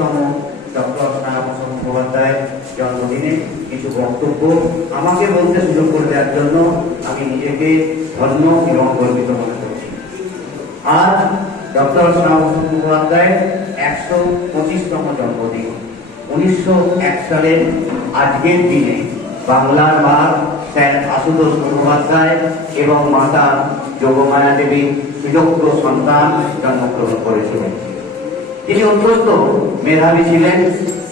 25তম doctor Shyamaprasad Mukhopadhyay জন্মদিনে কিছু বক্তব্য আমাকে বলতে সুযোগ করে দেওয়ার জন্য আমি নিজেকে ধন্য এবং গর্বিত মনে করছি। আজ ডক্টর শ্যামাপ্রসাদ মুখোপাধ্যায়ের 125তম জন্মদিন। 1901 সালের আজকের দিনে বাংলার মা স্যার আশুতোষ মুখোপাধ্যায় এবং মাতা যোগমায়া দেবী সুযোগ্য সন্তান জন্মগ্রহণ করেছিলেন। তিনি অত্যন্ত মেধাবী ছিলেন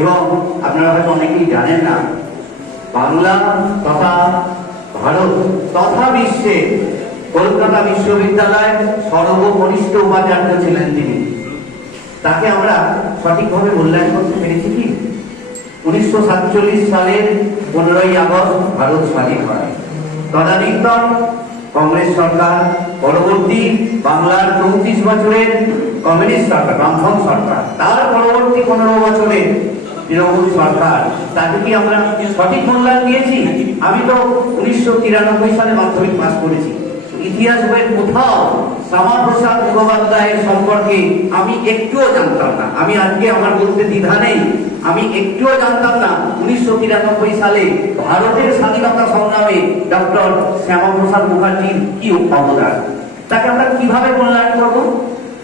এবং আপনারা হয়তো অনেকেই জানেন না, বাংলা তথা ভারত তথা বিশ্বে কলকাতা বিশ্ববিদ্যালয়ের সর্বকনিষ্ঠ উপাচার্য ছিলেন তিনি। তাকে আমরা সঠিকভাবে মূল্যায়ন করতে পেরেছি কি? 1947 সালের 15ই আগস্ট ভারত স্বাধীন হয়। তদানীন্তন কংগ্রেস সরকার, পরবর্তী বাংলার 34 বছরের কমিউনিস্ট সরকার, বামফ্রন্ট সরকার, তার পরবর্তী 15 বছরের তৃণমূল সরকার, তাকে কি আমরা সঠিক মূল্যায়ন দিয়েছি? আমি তো 1993 সালে মাধ্যমিক পাস করেছি। ইতিহাস বইয়ের কোথাও শ্যামাপ্রসাদ মুখোপাধ্যায়ের সম্পর্কে আমি একটুও জানতাম না। আমি আজকে আমার বলতে দ্বিধা নেই, আমি একটুও জানতাম না 1993 সালে ভারতের স্বাধীনতা সংগ্রামে ডক্টর শ্যামাপ্রসাদ মুখার্জির কি অবদান। তাকে আমরা কিভাবে মূল্যায়ন করব?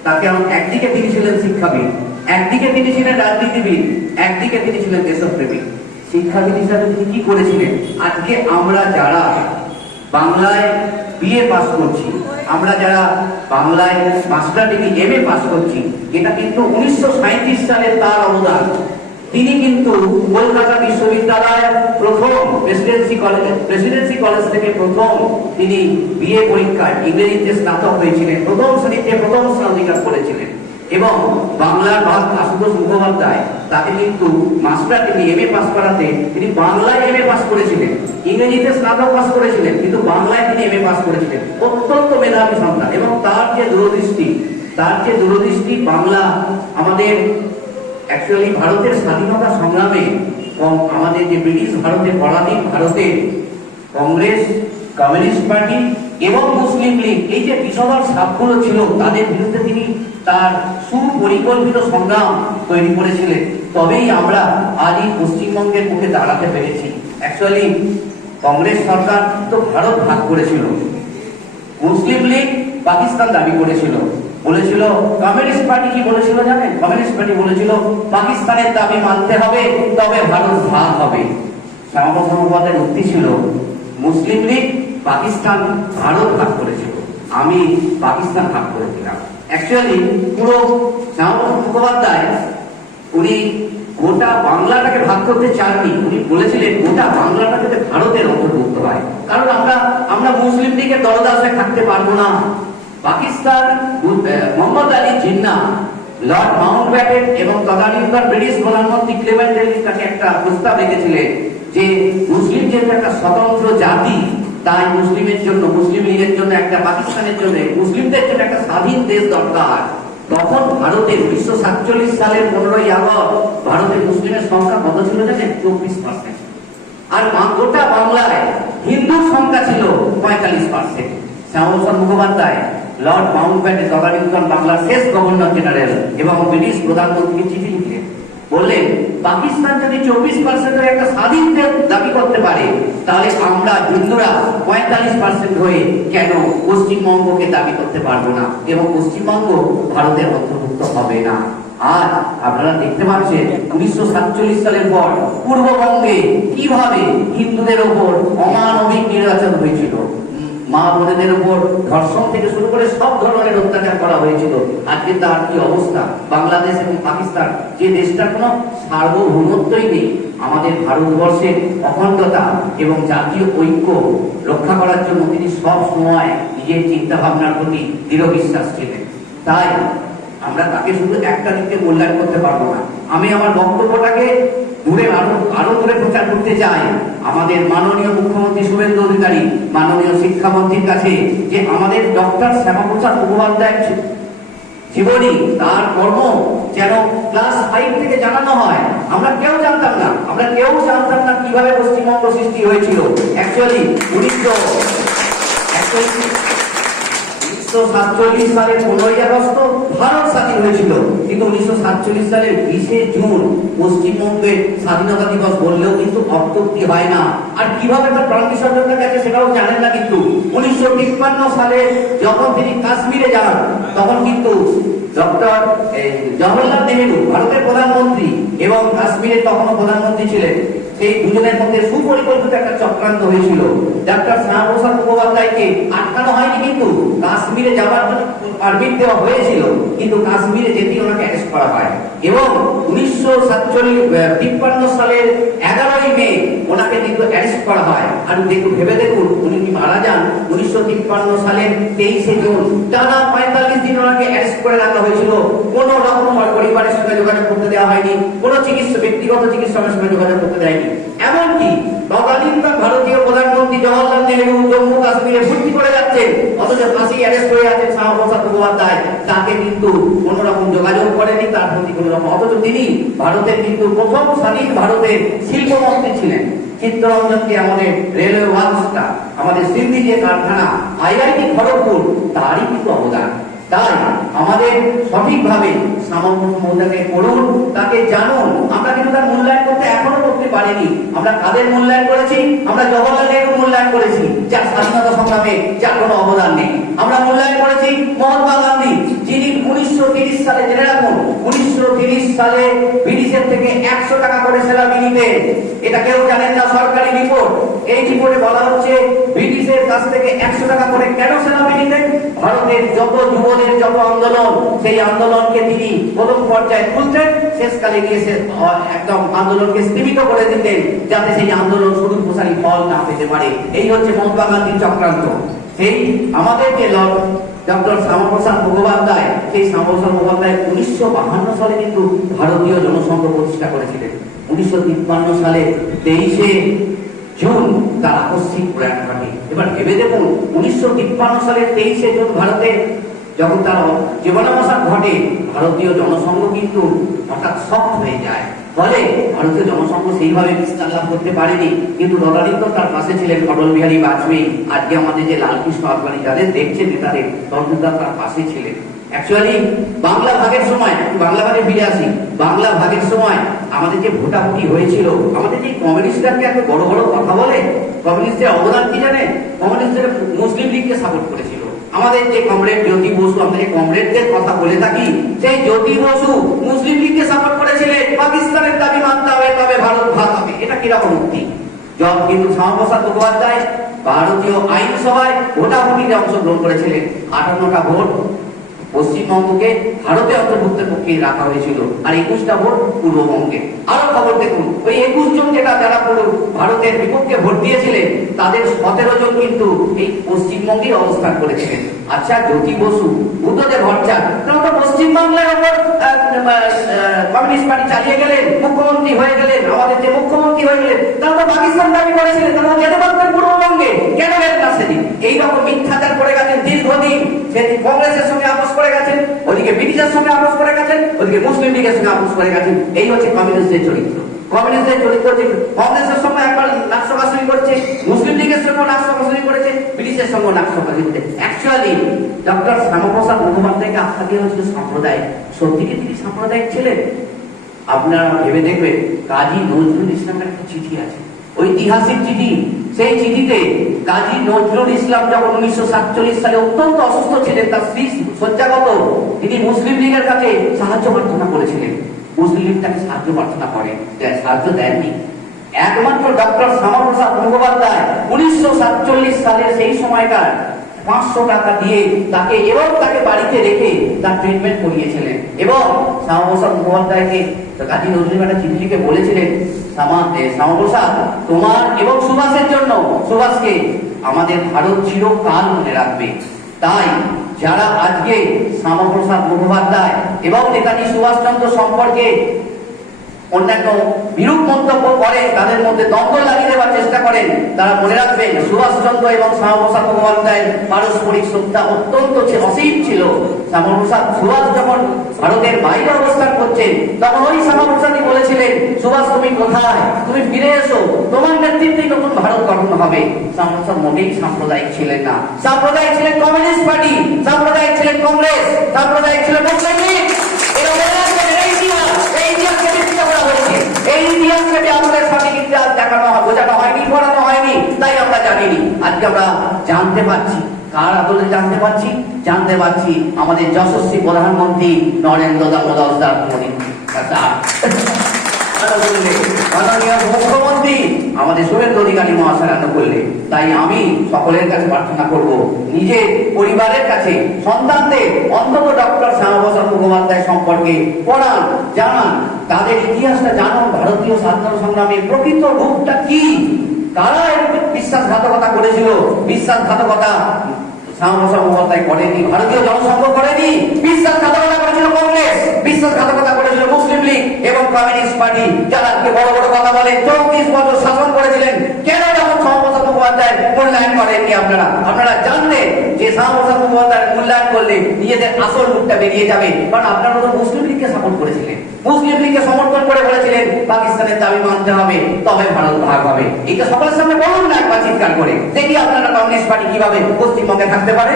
তাকে একদিকে তিনি ছিলেন শিক্ষাবিদ, একদিকে তিনি ছিলেন রাজনীতিবিদ, একদিকে তিনি ছিলেন দেশপ্রেমিক। শিক্ষাবিদ হিসাবে তিনি কি করেছিলেন? আজকে আমরা যারা বাংলায় বিএ পাস করছি, আমরা যারা বাংলায় মাস্টার ডিগ্রি এমএ পাস করছি, এটা কিন্তু 1937 সালে তার অবদান। তিনি কিন্তু কলকাতা বিশ্ববিদ্যালয়ের প্রথম প্রেসিডেন্সি কলেজ থেকে প্রথম তিনি বিএ পরীক্ষায় ইংরেজিতে স্নাতক হয়েছিলেন, প্রথম শ্রেণীতে প্রথম স্নাতক করেছিলেন। এবং বাংলার আশুতোষ মুখোপাধ্যায়, তাকে কিন্তু মাস্টার ডিগ্রি এমএ পাস করাতে তিনি বাংলায় এমএ পাস করেছিলেন, ইংরেজিতে স্নাতক পাস করেছিলেন, কিন্তু বাংলায় তিনি এমএ পাস করেছিলেন। অত্যন্ত মেধাবী সন্তান। এবং তার যে দূরদৃষ্টি বাংলা আমাদের অ্যাকচুয়ালি ভারতের স্বাধীনতা সংগ্রামে আমাদের যে ব্রিটিশ ভারতে পরাধীন ভারতে কংগ্রেস, কমিউনিস্ট পার্টি এবং মুসলিম লীগ, এই যে বিষধর সাপগুলো ছিল, তাদের বিরুদ্ধে তিনি তার সুপরিকল্পিত সংগ্রাম তৈরি করেছিলেন। তবেই আমরা আজ এই পশ্চিমবঙ্গের মুখে দাঁড়াতে পেরেছি। অ্যাকচুয়ালি কংগ্রেস সরকার তো ভারত ভাগ করেছিল, মুসলিম লীগ পাকিস্তান দাবি করেছিল, বলেছিল। কমিউনিস্ট পার্টি কি বলেছিল জানেন? কমিউনিস্ট পার্টি বলেছিল পাকিস্তানের দাবি মানতে হবে, তবে ভারত ভাগ হবে। শ্যামাপ্রসাদ মুখোপাধ্যায়ের উক্তি ছিল মুসলিম লীগ পাকিস্তান ভারত ভাগ করেছিল, আমি পাকিস্তান ভাগ করেছিলাম। অ্যাকচুয়ালি পুরো শ্যামাপ্রসাদ মুখোপাধ্যায় উনি গোটা বাংলাটাকে ভাগ করতে চাননি। উনি বলেছিলেন গোটা বাংলাটা যাতে ভারতের অন্তর্ভুক্ত হয়, কারণ আমরা মুসলিম লীগের দলদাসে থাকতে পারবো না। পাকিস্তান মোহাম্মদ আলী জিন্না, লর্ড মাউন্টব্যাটেন এবং তদানীন্তন ব্রিটিশ প্রধানমন্ত্রী ক্লেমেন্ট অ্যাটলি তাকে একটা প্রস্তাব রেখেছিলেন যে মুসলিম যেহেতু একটা স্বতন্ত্র জাতি, তাই মুসলিমের জন্য, মুসলিম লীগের জন্য, একটা পাকিস্তানের জন্য, মুসলিমদের জন্য একটা স্বাধীন দেশ দরকার। তখন ভারতের 1947 সালের 15ই আগস্ট ভারতের মুসলিমের সংখ্যা কত ছিল জানেন? 24%। আর গোটা বাংলায় হিন্দুর সংখ্যা ছিল 45%। শ্যামাপ্রসাদ মুখোপাধ্যায় লর্ড মাউন্টব্যাটেন, তদানীন্তন বাংলার শেষ গভর্নর জেনারেল এবং ব্রিটিশ প্রধানমন্ত্রীকে চিঠি লিখলেন, বললেন পাকিস্তান যদি 24% একটা স্বাধীন দেশ দাবি করতে পারে, তাহলে আমরা হিন্দুরা 45% হয়ে কেন পশ্চিমবঙ্গকে দাবি করতে পারবো না, এবং পশ্চিমবঙ্গ ভারতের অন্তর্ভুক্ত হবে না। আর আপনারা দেখতে পাচ্ছেন 1947 সালের পর পূর্ববঙ্গে কিভাবে হিন্দুদের ওপর অমানবিক নির্যাতন হয়েছিল, মা বোনেদের উপর ধর্ষণ থেকে শুরু করে সব ধরনের অত্যাচার করা হয়েছিল। আজকে তার কি অবস্থা? বাংলাদেশ এবং পাকিস্তান, যে দেশটার কোনো সার্বভৌমত্বই নেই, আমাদের ভারতবর্ষের অখণ্ডতা এবং জাতীয় ঐক্য রক্ষা করার জন্য তিনি সব সময় নিজের চিন্তা ভাবনার প্রতি দৃঢ় বিশ্বাস ছিলেন। তাই আমরা তাকে শুধু একটা দিকে মূল্যায়ন করতে পারবো না। আমি আমার বক্তব্যটাকে আরো দূরে প্রচার করতে চাই আমাদের মাননীয় মুখ্যমন্ত্রী শুভেন্দু অধিকারী, মাননীয় শিক্ষামন্ত্রীর কাছে, যে আমাদের ডক্টর শ্যামাপ্রসাদ মুখোপাধ্যায়ের জীবনী, তার কর্ম যেন ক্লাস 5 থেকে জানানো হয়। আমরা কেউ জানতাম না কিভাবে পশ্চিমবঙ্গ সৃষ্টি হয়েছিল। অ্যাকচুয়ালি 19 1947 সালের 15ই আগস্ট ভারত স্বাধীন হয়েছিল, কিন্তু 1947 সালের 20শে জুন পশ্চিমবঙ্গের স্বাধীনতা দিবস বললেও কিন্তু অত্যুক্তি হয় না। আর কিভাবে তার প্রাণ বিসর্জনটা গেছে সেটাও জানেন না। কিন্তু 1953 সালে যখন তিনি কাশ্মীরে যান, তখন কিন্তু ডক্টর জওহরলাল নেহেরু ভারতের প্রধানমন্ত্রী এবং কাশ্মীরের তখনও প্রধানমন্ত্রী ছিলেন, সেই দুজনের মধ্যে সুপরিকল্পিত একটা চক্রান্ত হয়েছিল। ডক্টর শ্যামাপ্রসাদ মুখোপাধ্যায়কে আটকানো হয়নি, কিন্তু কাশ্মীরে যাওয়ার জন্য পারমিট দেওয়া হয়েছিল, কিন্তু কাশ্মীরে যেতে ওনাকে অ্যারেস্ট করা হয় এবং 1953 সালের 11ই মে ওনাকে কিন্তু অ্যারেস্ট করা হয়। আর দেখুন, ভেবে দেখুন, উনি কি মারা যান 1953 সালের 23শে জুন। টানা 45 দিন ওনাকে অ্যারেস্ট করে রাখা হয়েছিল। কোনো রকম পরিবারের সঙ্গে যোগাযোগ করতে দেওয়া হয়নি, কোনো ব্যক্তিগত চিকিৎসকের সঙ্গে যোগাযোগ করতে দেয়নি। এমনকি তদানীন্তন ভারতীয় প্রধানমন্ত্রী জওহরলাল নেহেরু জম্মু কাশ্মীরে ভর্তি করে যাচ্ছেন, অথচ ফাঁসি অ্যারেস্ট হয়ে আছেন শ্যামাপ্রসাদ মুখোপাধ্যায়, তাকে কিন্তু কোনো রকম যোগাযোগ করেনি, তার প্রতি কোনো রকম। অথচ তিনি ভারতের কিন্তু প্রথম স্বাধীন ভারতের শিল্পমন্ত্রী ছিলেন। চিত্তরঞ্জনকে আমাদের রেলওয়ে ওয়ার্কসটা, আমাদের সিন্ধি যে কারখানা, IIT খড়গপুর, তারই কিন্তু অবদান। তাই আমাদের সঠিকভাবে সামগ্রিক করুন, তাকে জানুন। আমরা কিন্তু তার মূল্যায়ন করতে এখনো করতে পারিনি। আমরা কাদের মূল্যায়ন করেছি? আমরা জওহরলাল নেহরু মূল্যায়ন করেছি, যার স্বাধীনতা সংগ্রামে যার কোনো অবদান নেই। আমরা মূল্যায়ন করেছি মহাত্মা গান্ধী, যিনি 1930 সালে, জেনে রাখুন, 1930 সালে ব্রিটিশের থেকে 100 টাকা করে স্যালারি নিতেন। এটা কেউ জানেন না, সরকারি রিপোর্ট। এই রিপোর্টে বলা হচ্ছে ব্রিটিশের কাছ থেকে 100 টাকা করে কেন স্যালারি নিতেন? ভারতের যত যুবদের যত আন্দোলন, সেই আন্দোলনকে তিনি প্রথম পর্যায়ে তুলতেন, শেষকালে গিয়ে একদম আন্দোলনকে স্থগিত করে দিতেন, যাতে সেই আন্দোলন শুরু প্রসারী ফল না পেতে পারে। এই হচ্ছে মহাত্মা গান্ধীর চক্রান্ত। সেই আমাদের যে ডক্টর শ্যামাপ্রসাদ মুখোপাধ্যায়, সেই শ্যামাপ্রসাদ মুখোপাধ্যায় 1952 সালে কিন্তু ভারতীয় জনসংঘ প্রতিষ্ঠা করেছিলেন। 1953 সালে 23শে জুন তার আকস্মিক প্রয়াণ ঘটে। এবার ভেবে দেখুন, 1953 সালের 23শে জুন ভারতে যখন তার জীবনাবসান ঘটে, ভারতীয় জনসংঘ কিন্তু হঠাৎ শক্ত হয়ে যায়। ফলে ভারতীয় জনসংঘ সেইভাবে বিস্তার লাভ করতে পারেনি, কিন্তু তদানীন্তন তার পাশে ছিলেন অটল বিহারী বাজপেয়ী। আজকে আমাদের যে লালকৃষ্ণ আদবানি, যাদের দেখছেন নেতাদের, তখন তার পাশে ছিলেন। অ্যাকচুয়ালি বাংলা ভাগের সময়, বাংলা ভাগে ফিরে আসি, বাংলা ভাগের সময় আমাদের যে ভোটাভুটি হয়েছিল, আমাদের যে কমিউনিস্টদেরকে এত বড় বড় কথা বলে, কমিউনিস্টদের অবদান কি জানে? কমিউনিস্টদের মুসলিম লীগকে সাপোর্ট করেছিল। আমাদের যে কমরেড জ্যোতি বসু, আমরা যে কমরেডদের কথা বলে থাকি, সেই জ্যোতি বসু মুসলিম লীগকে সাপোর্ট করেছিলেন। পাকিস্তানের দাবি মানতে হবে, তবে ভারত ভাগ হবে। এটা কিরকম উক্তি? কিন্তু শ্যামাপ্রসাদ মুখোপাধ্যায় ভারতীয় আইনসভায় ভোটাভুটিতে অংশগ্রহণ করেছিলেন। 58টা ভোট পশ্চিমবঙ্গকে ভারতে অন্তর্ভুক্তের পক্ষে রাখা হয়েছিল, আর 21টা ভোট পূর্ববঙ্গে। আরো খবর দেখুন, ওই 21 জন যারা পুরো ভারতের বিপক্ষে ভোট দিয়েছিলেন, তাদের 17 জন কিন্তু এই পশ্চিমবঙ্গে অবস্থান করেছিলেন। আচ্ছা, জ্যোতি বসু, বুদ্ধদেব ভট্টাচার্য, তারা তো পশ্চিমবাংলার ওপর কমিউনিস্ট পার্টি চালিয়ে গেলেন, মুখ্যমন্ত্রী হয়ে গেলেন, আমাদের যে মুখ্যমন্ত্রী হয়ে গেলেন, তারা তো পাকিস্তান দাবি করেছিলেন, তারা যেতে পারতেন পূর্ববঙ্গে, কেন গেলেন না সেদিন? এইরকম মিথ্যাচার করে গেছেন দীর্ঘদিন। সেদিন কংগ্রেসের সঙ্গে আপোষ করে গেছেন, ওদিকে ব্রিটিশের সঙ্গে আপোষ করে গেছেন, ওদিকে মুসলিম লীগের সঙ্গে আপোষ করে গেছেন। এই হচ্ছে কমিউনিস্টদের চরিত্র। কমিউনিস্টদের চরিত্র হচ্ছে কংগ্রেসের সঙ্গে একবার নাকশকাশুরি করছে, মুসলিম লীগের সঙ্গে নাকশকাশুরি করেছে, ব্রিটিশের সঙ্গে নাকশকাশুরি করছে। অ্যাকচুয়ালি ডক্টর শ্যামাপ্রসাদ মুখোপাধ্যায়কে আখ্যা দেওয়া হয়েছিল সাম্প্রদায়িক। সত্যি কি তিনি সাম্প্রদায়িক ছিলেন? আপনারা ভেবে দেখবেন, কাজী নজরুল ইসলামের একটা চিঠি আছে, ঐতিহাসিক চিঠি। সেই চিঠিতে কাজী নজরুল ইসলাম যখন 1947 সালে অত্যন্ত অসুস্থ ছিলেন, তার স্ত্রী শয্যাগত, তিনি মুসলিম লীগের কাছে সাহায্য প্রার্থনা করেছিলেন। মুসলিম লীগ তাকে সাহায্য প্রার্থনা করে, সাহায্য দেননি। একমাত্র ডক্টর শ্যামাপ্রসাদ মুখোপাধ্যায় 1947 সালের সেই সময়কার 500 টাকা দিয়ে তাকে এবং তাকে বাড়িতে রেখে তার ট্রিটমেন্ট করিয়েছিলেন। এবং শ্যামাপ্রসাদ মুখোপাধ্যায়কে কাজী নজরুল একটা চিঠি লিখে বলেছিলেন, শ্যামাপ্রসাদ, তোমার এবং সুভাষের জন্য, সুভাষকে আমাদের ভারত চিরকাল মনে রাখবে। তাই যারা আজকে শ্যামাপ্রসাদ মুখোপাধ্যায় এবং নেতাজি সুভাষচন্দ্র সম্পর্কে অন্যান্য বিরূপ মন্তব্য করে, তাদের মধ্যে দ্বন্দ্ব লাগিয়ে দেওয়ার চেষ্টা করেন, তারা মনে রাখবেন সুভাষচন্দ্র এবং শ্যামাপ্রসাদ মুখোপাধ্যায়ের পারস্পরিক শ্রদ্ধা অত্যন্ত অসীম ছিল। শ্যামাপ্রসাদ, সুভাষ যখন ভারতের বাইরে অবস্থান করছেন, তখন ওই শ্যামাপ্রসাদই বলেছিলেন, সুভাষ তুমি কোথায়? তুমি ফিরে এসো, তোমার নেতৃত্বেই নতুন ভারত গঠন হবে। শ্যামাপ্রসাদ মোটেই সাম্প্রদায়িক ছিলেন না। সাম্প্রদায়িক ছিলেন কমিউনিস্ট পার্টি, সাম্প্রদায়িক ছিলেন কংগ্রেস, সাম্প্রদায়িক ছিলেন মুসলিম লীগ। এই ইতিহাসকে আমাদের সঠিক ইতিহাস দেখানো হয়, বোঝানো হয়নি, পড়ানো হয়নি, তাই আমরা জানিনি। আজকে আমরা জানতে পারছি। কার আদলে জানতে পারছি? জানতে পারছি আমাদের যশস্বী প্রধানমন্ত্রী নরেন্দ্র দামোদর দাস মোদী, মাননীয় মুখ্যমন্ত্রী আমাদের শুভেন্দু অধিকারী মহাশয় করলে। তাই আমি সকলের কাছে প্রার্থনা করব, নিজের পরিবারের কাছে সন্তানদের অন্তত ডক্টর শ্যামাপ্রসাদ মুখোপাধ্যায় সম্পর্কে পড়ান, জানান, তাদের ইতিহাসটা জানুন, ভারতীয় স্বাধীনতা সংগ্রামের প্রকৃত রূপটা কি, কারা বিশ্বাসঘাতকতা করেছিল। বিশ্বাসঘাতকতা শ্যামাপ্রসাদ মুখোপাধ্যায় করেনি, ভারতীয় জনসংঘ করেনি। বিশ্বাসঘাতকতা করেছিল কংগ্রেস, বিশ্বাসঘাতকতা করেছিল মুসলিম লীগ এবং কমিউনিস্ট পার্টি, যারা বড় বড় কথা বলে 34 বছর শাসন করেছিলেন। কেন যখন শ্যামাপ্রসাদ মুখোপাধ্যায় মূল্যায়ন করেননি? আপনারা জানলেন যে শ্যামাপ্রসাদ মুখোপাধ্যায় মূল্যায়ন করলে নিজেদের আসল রূপটা বেরিয়ে যাবে। কারণ আপনারা তো মুসলিম লীগকে সাপোর্ট করেছিলেন, মুসলিম লীগকে সমর্থন করে বলেছিলেন পাকিস্তানের দাবি মানতে হবে, তবে ভারত ভাগ হবে। এটা সকলের সামনে বলুন না একবার চিৎকার করে, দেখি আপনারা কমিউনিস্ট পার্টি কিভাবে পশ্চিমবঙ্গে থাকতে পারে।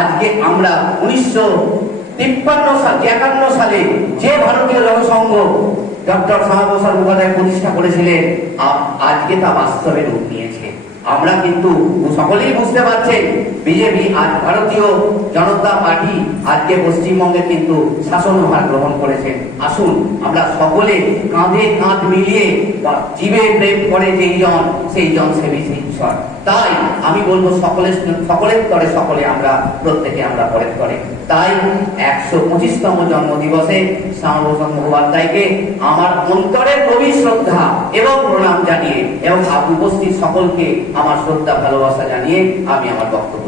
আজকে আমরা 1953 সালে যে ভারতীয় জনসংঘ ডক্টর শ্যামাপ্রসাদ মুখোপাধ্যায় প্রতিষ্ঠা করেছিলেন, আজকে তা বাস্তবে রূপ নিয়েছে। আমরা কিন্তু সকলেই বুঝতে পারছেন, বিজেপি আজ ভারতীয় জনতা পার্টি আজকে পশ্চিমবঙ্গে কিন্তু শাসনভার গ্রহণ করেছেন। আসুন আমরা সকলে কাঁধে কাঁধ মিলিয়ে জীবে প্রেম করে যেই জন, সেই জন সেবী সেই ঈশ্বর। তাই আমি বলবো সকলের স্তরে সকলে আমরা প্রত্যেকে আমরা পরের করে। তাই 125তম জন্মদিবসে শ্যামাপ্রসাদ মুখোপাধ্যায়কে আমার অন্তরের গভীর শ্রদ্ধা এবং প্রণাম জানিয়ে এবং উপস্থিত সকলকে আমার শ্রদ্ধা ভালোবাসা জানিয়ে আমি আমার বক্তব্য